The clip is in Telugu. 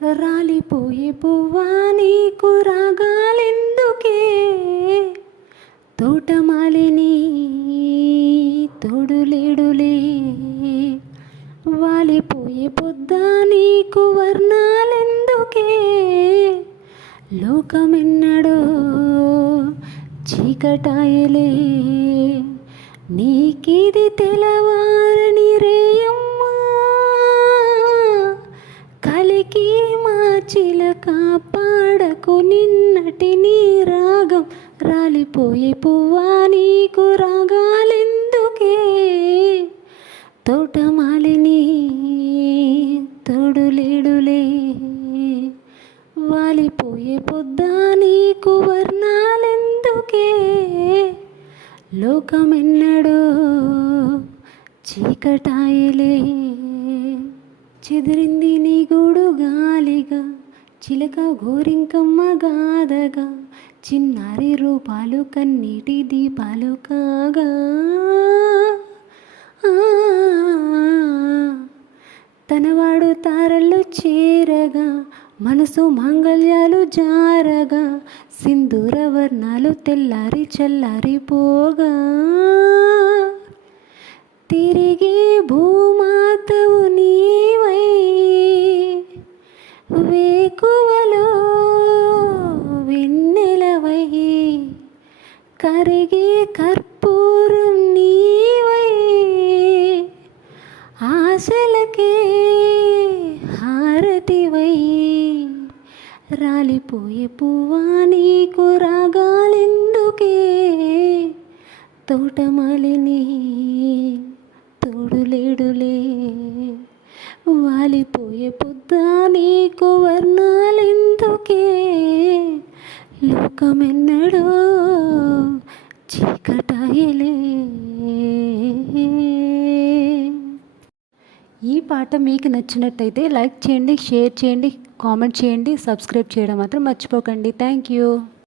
రాలిపోయే పువ్వా నీకు రాగాలెందుకే, తోటమాలిని తోడులేడులే. వాలిపోయే పొద్దా నీకు వర్ణాలెందుకే, లోకమెన్నడో చీకటాయలే. నీకిది తెలవారని రేయమ్మా, కలికి మా చిలక పాడకు నిన్నటి నీ రాగం. రాలిపోయే పువ్వా నీకు రాగాలెందుకే, తోటమాలిని తోడులేడులే. వాలిపోయే పొద్దా నీకు వర్ణాలెందుకే, లోకమెన్నడో చీకటాయలే. చెదిరింది నీ గూడు గాలిగా, చిలక గోరింకమ్మ గాదగా, చిన్నారి రూపాలు కన్నీటి దీపాలు కాగా. తనవాడు తారలు చేరగా, మనసు మాంగళ్యాలు జారగా, సింధూర వర్ణాలు తెల్లారి చల్లారిపోగా. తిరిగే భూమాతవు నీవై, వేకువలో వెన్నెలవై, కరిగే కర్పూరం నీవై, ఆశలకే హారతివై. రాలిపోయే పువ్వా నీకు రాగాలెందుకే, తోటమాలిని తోడులేడులే. వాలిపోయే పొద్దా నీకు వర్ణాలెందుకే, లోకమెన్నడో చీకటాయలే. ఈ పాట మీకు నచ్చినట్టయితే లైక్ చేయండి, షేర్ చేయండి, కామెంట్ చేయండి, సబ్స్క్రైబ్ చేయడం మాత్రం మర్చిపోకండి. Thank you.